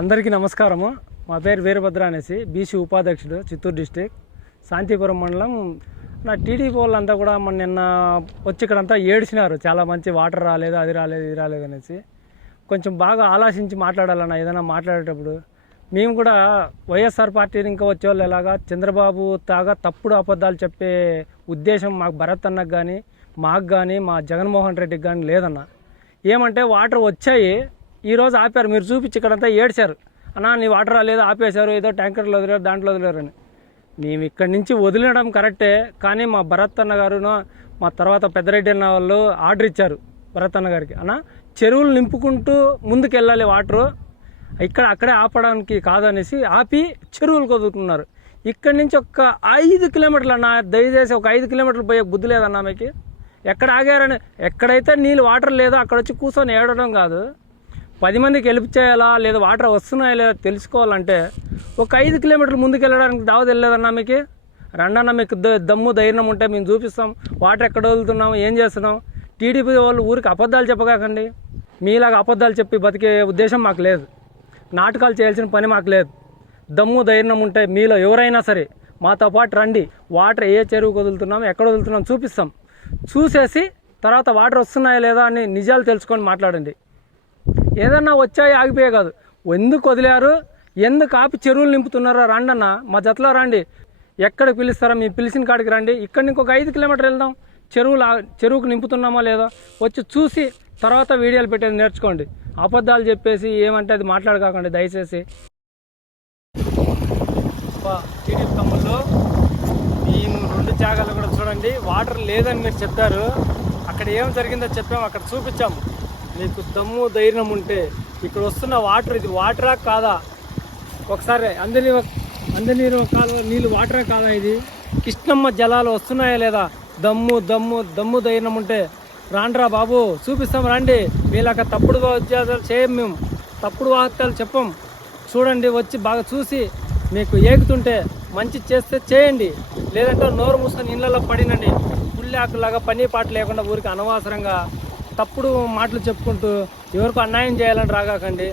అందరికీ నమస్కారము. మా పేరు వీరభద్ర అనేసి బీసీ ఉపాధ్యక్షుడు చిత్తూరు డిస్టిక్. శాంతిపురం మండలం. నా టీడీపీ వాళ్ళంతా కూడా మన నిన్న వచ్చి ఇక్కడంతా ఏడ్చినారు. చాలా మంచి వాటర్ రాలేదు అది రాలేదు ఇది రాలేదు అనేసి. కొంచెం బాగా ఆలోచించి మాట్లాడాలన్న ఏదైనా మాట్లాడేటప్పుడు. మేము కూడా వైఎస్ఆర్ పార్టీని ఇంకా వచ్చేవాళ్ళు ఎలాగా? చంద్రబాబు తాగా తప్పుడు అబద్ధాలు చెప్పే ఉద్దేశం మాకు భరత్ అన్నకు కానీ మాకు కానీ మా జగన్మోహన్ రెడ్డికి కానీ లేదన్న. ఏమంటే వాటర్ వచ్చాయి ఈరోజు ఆపారు. మీరు చూపించి ఇక్కడంతా ఏడ్చారు. అన్నా నీ వాటర్ రాలేదు ఆపేశారు. ఏదో ట్యాంకర్లు వదిలేరు దాంట్లో వదిలేరు అని మేము ఇక్కడి నుంచి వదిలినడం కరెక్టే కానీ మా భరత్ అన్న గారును మా తర్వాత పెద్దరెడ్డి అన్న వాళ్ళు ఆర్డర్ ఇచ్చారు భరత్ అన్న గారికి. అన్న చెరువులు నింపుకుంటూ ముందుకు వెళ్ళాలి వాటరు. ఇక్కడ అక్కడే ఆపడానికి కాదనేసి ఆపి చెరువులు కొదుకుతున్నారు ఇక్కడి నుంచి ఒక ఐదు కిలోమీటర్లు అన్న దయచేసి ఒక ఐదు కిలోమీటర్లు పోయే బుద్ధి లేదన్నా మీకు? ఎక్కడ ఆగారని? ఎక్కడైతే నీళ్ళు వాటర్ లేదో అక్కడ వచ్చి కూర్చొని ఏడడం కాదు. పది మందికి హెల్ప్ చేయాలా లేదా వాటర్ వస్తున్నాయా లేదా తెలుసుకోవాలంటే ఒక ఐదు కిలోమీటర్లు ముందుకు వెళ్ళడానికి దావత్ వెళ్ళలేదన్నా మీకు? రండన్న మీకు ద- దమ్ము ధైర్యం ఉంటే మేము చూపిస్తాం. వాటర్ ఎక్కడ వదులుతున్నాం? ఏం చేస్తున్నాం? టీడీపీ వాళ్ళు ఊరికి అబద్ధాలు చెప్పగాకండి. మీలాగా అబద్ధాలు చెప్పి బతికే ఉద్దేశం మాకు లేదు. నాటకాలు చేయాల్సిన పని మాకు లేదు. దమ్ము ధైర్యం ఉంటే మీలో ఎవరైనా సరే మాతో పాటు రండి. వాటర్ ఏ చెరువుకు వదులుతున్నాం ఎక్కడ వదులుతున్నాం చూపిస్తాం. చూసేసి తర్వాత వాటర్ వస్తున్నాయా లేదా అని నిజాలు తెలుసుకొని మాట్లాడండి. ఏదన్నా వచ్చాయి ఆగిపోయే కాదు. ఎందుకు వదిలారు? ఎందుకు ఆపి చెరువులు నింపుతున్నారో? రండన్న మా జతలో రండి. ఎక్కడ పిలుస్తారో? మీ పిలిచిన కాడికి రండి. ఇక్కడ నుంచి ఐదు కిలోమీటర్లు వెళ్దాం. చెరువులు చెరువుకు నింపుతున్నామా లేదో వచ్చి చూసి తర్వాత వీడియోలు పెట్టేది నేర్చుకోండి. అబద్ధాలు చెప్పేసి ఏమంటే అది మాట్లాడకాకండి దయచేసి. టీడీపీ తమ్ముళ్ళు మేము రెండు జాగాలు కూడా చూడండి. వాటర్ లేదని మీరు చెప్పారు. అక్కడ ఏం జరిగిందో చెప్పాము అక్కడ చూపించాము. మీకు దమ్ము ధైర్యం ఉంటే ఇక్కడ వస్తున్న వాటర్ ఇది వాటరా కాదా? ఒకసారి అందరి అందరి కాలువ నీళ్ళు వాటరా కాదా ఇది? కృష్ణమ్మ జలాలు వస్తున్నాయా లేదా? దమ్ము దమ్ము దమ్ము ధైర్యం ఉంటే రాండ్రా బాబు చూపిస్తాం రండి. వీళ్ళక తప్పుడు వాద్యాలు చేయం మేము. తప్పుడు వార్తలు చెప్పం. చూడండి వచ్చి బాగా చూసి మీకు ఏగుతుంటే మంచి చేస్తే చేయండి. లేదంటే నోరు మూసుకొని ఇళ్ళలో పడినండి. పుల్లాకులాగా పని పాట లేకుండా ఊరికి అనవసరంగా తప్పుడు మాటలు చెప్పుకుంటూ ఎవరికి అన్యాయం చేయాలని రాగాకండి.